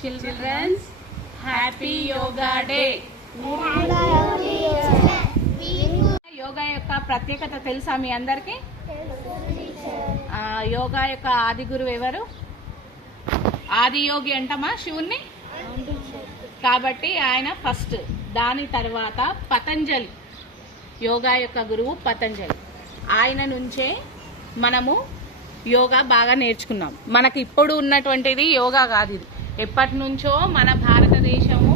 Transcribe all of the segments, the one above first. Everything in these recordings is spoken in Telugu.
Children's happy yoga day. Yoga యొక్క ప్రత్యేకత తెలుసా మీ అందరికి? యోగా యొక్క ఆది గురువు ఎవరు? ఆది యోగి అంటమా శివుణ్ణి. కాబట్టి ఆయన ఫస్ట్. దాని తర్వాత పతంజలి, యోగా యొక్క గురువు పతంజలి. ఆయన నుంచే మనము యోగా బాగా నేర్చుకున్నాం. మనకి ఇప్పుడు ఉన్నటువంటిది యోగా కాదు, ఇది ఎప్పటి నుంచో మన భారతదేశము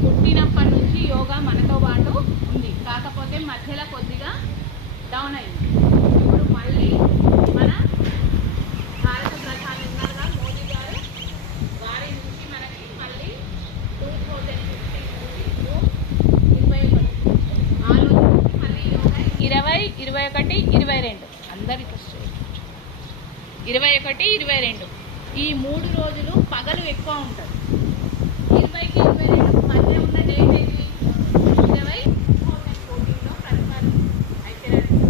పుట్టినప్పటి నుంచి యోగా మనతో పాటు ఉంది. కాకపోతే మధ్యలో కొద్దిగా డౌన్ అయింది. ఇప్పుడు మళ్ళీ మన భారత ప్రధాని ఉన్నారుగా మోదీ గారు, వారి నుంచి మనకి మళ్ళీ 2015 ఆ రోజు మళ్ళీ యోగా 20, 21, 22 అందరికి 21, 22 ఈ 3 రోజులు పగలు ఎక్కువ ఉంటుంది. 20కి 22 మధ్య ఉన్న డేట్ ఏంటి? 2014లో ప్రతిపాదన ఐక్యరాజ్య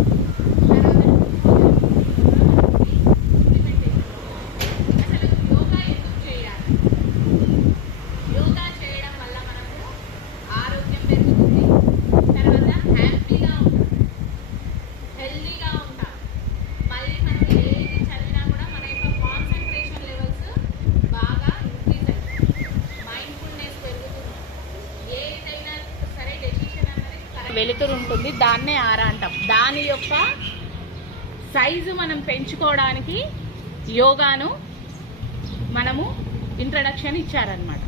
అసలు యోగా ఎందుకు చేయాలి? యోగా చేయడం వల్ల మనకు ఆరోగ్యం పెరుగుతుంది, తర్వాత హ్యాపీగా ఉంటుంది, హెల్దీగా ఉంటాం. మళ్ళీ మనం ఏది చదివినా కూడా మన యొక్క కాన్సన్ట్రేషన్ లెవెల్స్ బాగా ఇంక్రీజ్ అవుతాయి, మైండ్ఫుల్నెస్ పెరుగుతుంది, ఏదైనా సరే డెసిషన్ అనేది వెలుతురు ఉంటుంది. దాన్నే ఆరా అంటాం. దాని యొక్క సైజు మనం పెంచుకోవడానికి యోగాను మనము ఇంట్రడక్షన్ ఇచ్చారనమాట.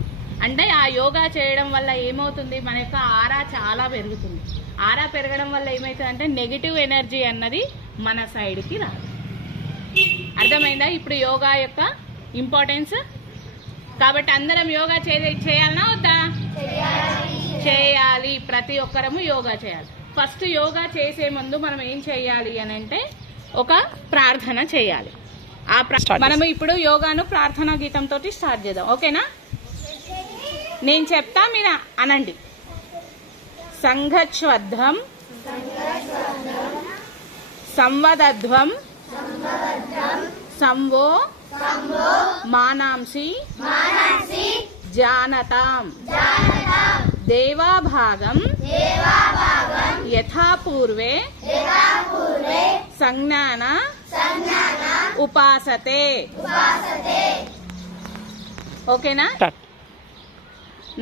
అంటే ఆ యోగా చేయడం వల్ల ఏమవుతుంది, మన యొక్క ఆరా చాలా పెరుగుతుంది. ఆరా పెరగడం వల్ల ఏమవుతుంది అంటే నెగిటివ్ ఎనర్జీ అన్నది మన సైడ్కి రాదు. అర్థమైందా ఇప్పుడు యోగా యొక్క ఇంపార్టెన్స్? కాబట్టి అందరం యోగా చేయాలన్నా వద్దా? చేయాలి. ప్రతి ఒక్కరము యోగా చేయాలి. ఫస్ట్ యోగా చేసే ముందు మనం ఏం చేయాలి అని అంటే ఒక ప్రార్థన చేయాలి. మనము ఇప్పుడు యోగాను ప్రార్థనా గీతంతో స్టార్ట్ చేద్దాం. ఓకేనా? నేను చెప్తా, మీరు అనండి. సంఘచ్వధ్వం సంవదధ్వం సంవో మానాంసి జానతాం దేవాభాగం యథాపూర్వే సంజ్ఞాన ఉపాసతే. ఓకేనా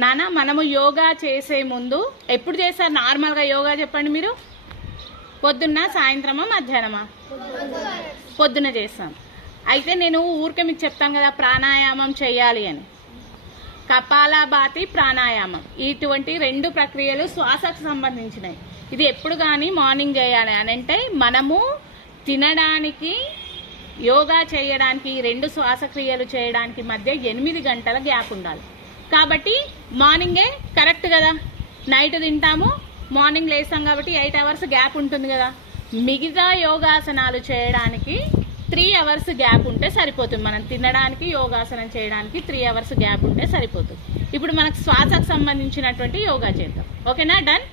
నానా? మనము యోగా చేసే ముందు ఎప్పుడు చేస్తారు నార్మల్గా యోగా? చెప్పండి మీరు. పొద్దున్న, సాయంత్రమా, మధ్యాహ్నమా? పొద్దున చేస్తాం. అయితే నేను ఊరికే మీకు చెప్తాను కదా ప్రాణాయామం చేయాలి అని. కపాలభాతి, ప్రాణాయామం, ఇటువంటి 2 ప్రక్రియలు శ్వాసకు సంబంధించినవి. ఇది ఎప్పుడు కానీ మార్నింగ్ చేయాలి అని అంటే మనము తినడానికి, యోగా చేయడానికి, 2 శ్వాసక్రియలు చేయడానికి మధ్య 8 గంటల గ్యాప్ ఉండాలి. కాబట్టి మార్నింగే కరెక్ట్ కదా. నైట్ తింటాము, మార్నింగ్ లేస్తాం కాబట్టి 8 అవర్స్ గ్యాప్ ఉంటుంది కదా. మిగతా యోగాసనాలు చేయడానికి 3 అవర్స్ గ్యాప్ ఉంటే సరిపోతుంది. మనం తినడానికి, యోగాసనం చేయడానికి 3 అవర్స్ గ్యాప్ ఉంటే సరిపోతుంది. ఇప్పుడు మనకు శ్వాసకు సంబంధించినటువంటి యోగా చేద్దాం. ఓకేనా? డన్.